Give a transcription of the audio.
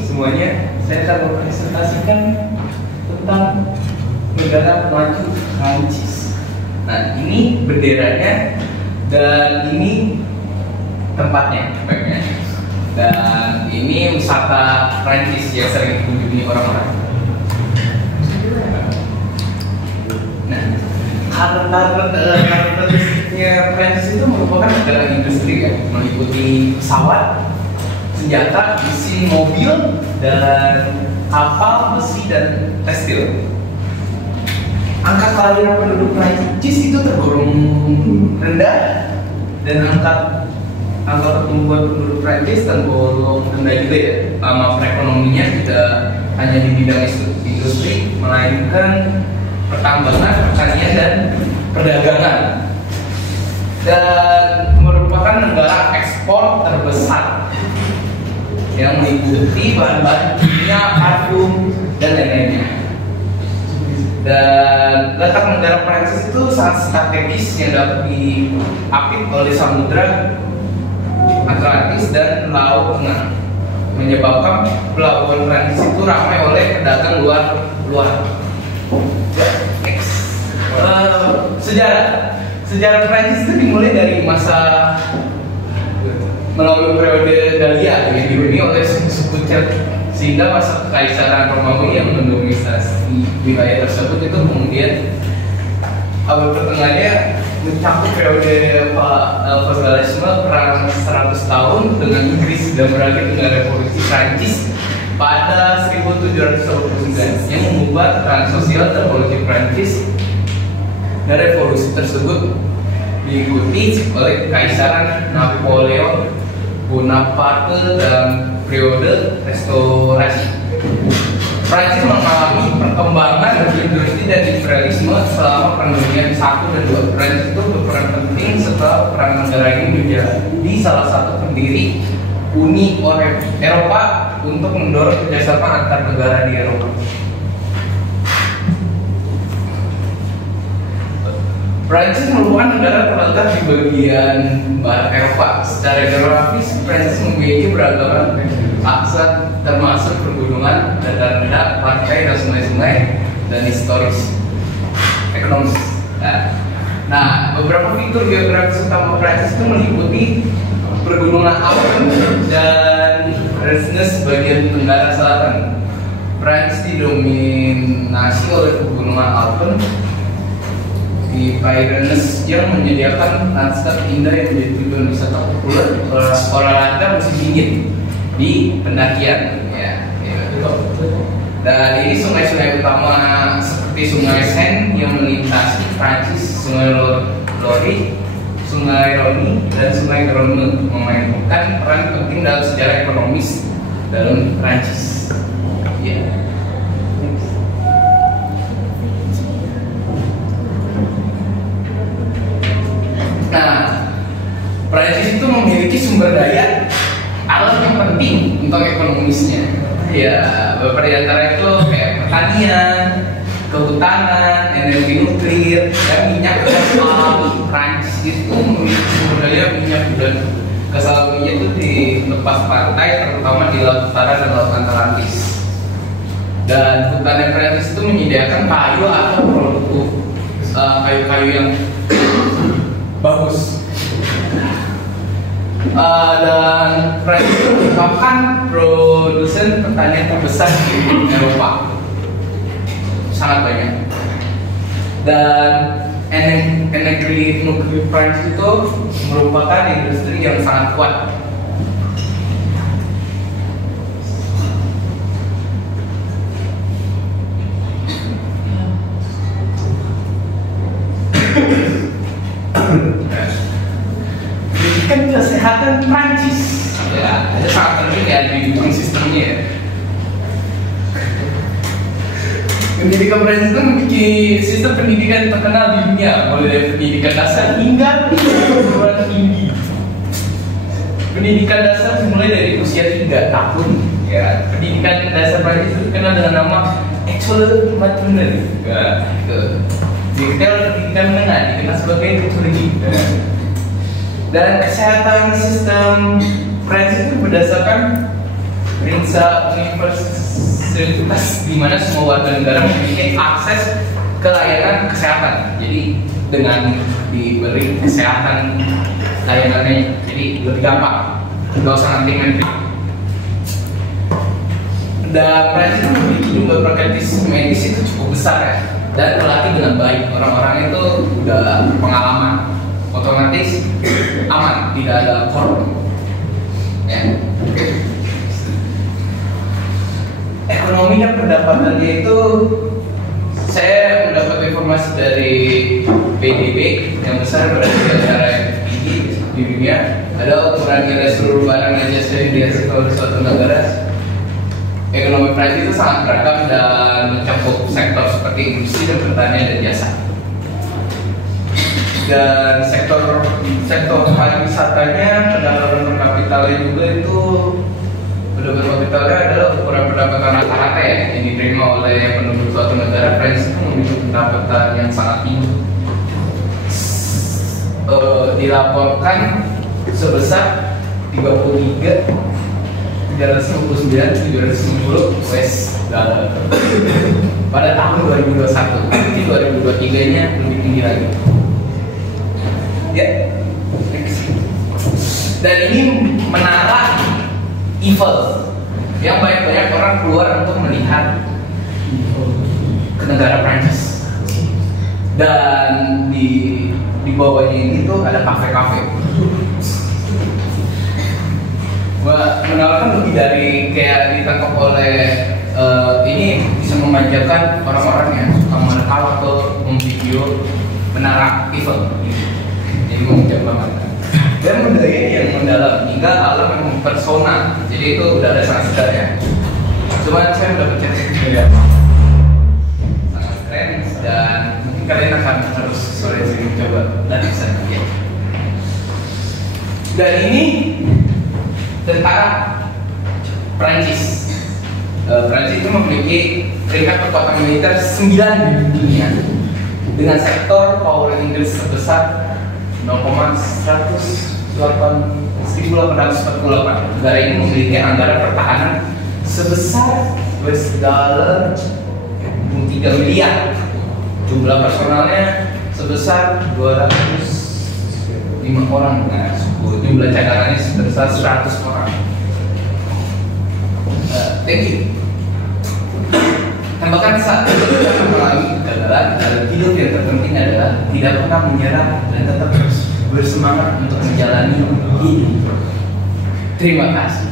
semuanya, saya akan mempresentasikan tentang negara maju Prancis. Nah, ini benderanya dan ini tempatnya, dan ini wisata Prancis yang sering dikunjungi orang-orang. Nah, karakteristiknya Prancis itu merupakan negara industri ya, meliputi pesawat, senjata, mesin mobil, dan kapal, besi, dan tekstil. Angka kelahiran penduduk Prancis itu tergolong rendah, dan angka pertumbuhan penduduk Prancis tergolong rendah juga ya. Perekonominya tidak hanya di bidang industri, melainkan pertambangan, pertanian, dan perdagangan, dan merupakan negara ekspor terbesar yang meliputi bahan-bahan kimia, parfum, dan lain-lainnya. Dan letak negara Prancis itu sangat strategis yang dapat diapit oleh samudra Atlantis dan Laut Tengah, menyebabkan pelabuhan Prancis itu ramai oleh pedagang luar. Sejarah Prancis itu dimulai dari masa melalui periode Galia yang dihuni oleh suku Celt, sehingga masa kekaisaran Romawi yang mendominasi wilayah tersebut itu kemudian abad pertengahannya mencakup periode feodalisme perang 100 tahun dengan Inggris dan berakhir dengan revolusi Prancis pada 1789 yang mengubah tatanan sosial dan politik Prancis. Dan revolusi tersebut diikuti oleh Kekaisaran Napoleon Bonaparte dan periode restorasi. Prancis mengalami perkembangan industri dan imperialisme selama Perang Dunia I dan II. Prancis itu berperan penting setelah perang negara ini menjadi salah satu pendiri Uni Eropa untuk mendorong kerjasama antar negara di Eropa. Prancis merupakan negara terletak di bagian barat Eropa. Secara geografis, Prancis memiliki beragam aksen termasuk pergunungan, dataran rendah, pantai, dan sungai-sungai, dan historis ekonomis. Nah, beberapa fitur geografis utama Prancis itu meliputi pergunungan Alpen dan Rennes bagian tenggara selatan. Prancis didominasi oleh pegunungan Alpen di Pyrenees yang menyediakan landscape indah yang menjadi tujuan wisata populer olahraga musim dingin di pendakian ya. Dan ini sungai-sungai utama seperti Sungai Seine yang melintasi Prancis, Sungai Loire, Sungai Rhône, dan Sungai Garonne memainkan peran penting dalam sejarah ekonomis dalam Prancis. Ya. Nah, Prancis itu memiliki sumber daya alam yang penting untuk ekonomisnya. Ya, beberapa di antara itu kayak pertanian, kehutanan, energi nuklir, dan minyak gas alam. Prancis itu memiliki sumber daya minyak dan gas alamnya itu di lepas pantai, terutama di Laut Utara dan Laut Atlantis. Dan hutan Prancis itu menyediakan kayu atau produk kayu-kayu yang bagus. Dan Prancis itu merupakan produsen pertanian terbesar di Eropa, sangat banyak. Dan energi nuklir Prancis itu merupakan industri yang sangat kuat. Pendidikan kesehatan Prancis ya, itu sangat penting ya di sistemnya ya. Pendidikan Prancis itu memiliki sistem pendidikan terkenal di dunia, mulai dari pendidikan dasar hingga perguruan tinggi. Pendidikan dasar dimulai dari usia 3 tahun ya. Pendidikan dasar Prancis itu dikenal dengan nama École Maternelle ya. Detail pendidikan menengah dikenal sebagai liturgi. Dan kesehatan sistem Prancis itu berdasarkan prinsip bisa universitas di mana semua warga negara memiliki akses ke layanan kesehatan. Jadi dengan diberi kesehatan layanannya, jadi lebih gampang, nggak usah ngantri-ngantri. Dan Prancis memiliki jumlah praktis medis itu cukup besar ya, dan terlatih dengan baik. Orang-orang itu udah pengalaman, otomatis aman, tidak ada korup. Ya. Ekonomi dan pendapatannya itu, saya mendapat informasi dari PDB yang besar berada di antara tinggi di dunia. Ada ukuran nilai seluruh barang dan jasa yang dihasilkan oleh suatu negara. Ekonomi Prancis itu sangat beragam dan mencakup sektor seperti industri dan pertanian dan jasa. Dan sektor pariwisatanya, pendapatan per kapitalnya juga itu, pendapatan kapitalnya adalah ukuran pendapatan rata-rata ya yang diterima oleh penduduk suatu negara. Prancis itu memiliki pendapatan yang sangat tinggi, dilaporkan sebesar 33.359.790 US dollar pada tahun 2021. Nanti 2023 nya lebih tinggi lagi. Ya, dan ini menara Eiffel yang banyak-banyak orang keluar untuk melihat ke negara Prancis. Dan di bawahnya ini tuh ada kafe-kafe. Menawarkan lebih dari kayak ditangkap oleh ini bisa memanjakan orang-orang yang suka merekam atau memvideo menara Eiffel. Jadi memanjakan banget. Dan budaya yang mendalam hingga alam yang mempersona. Jadi itu udah ada sangat sedar ya. Cuma saya udah baca ya, sangat keren dan mungkin kalian akan harus sore sini coba dan bisa ya. Dan ini tentara Prancis. Prancis itu memiliki peringkat kekuatan militer 9 di dunia dengan sektor power Inggris sebesar 0,1848. Negara ini memiliki anggaran pertahanan sebesar $3 miliar. Jumlah personalnya sebesar 205 orang dengan suku. Jumlah cadangannya sebesar 100 orang. Thank you. Tambahkan saat itu kita mengalami kegagalan dalam hidup, yang terpenting adalah tidak pernah menyerah dan tetap bersemangat untuk menjalani hidup. Terima kasih.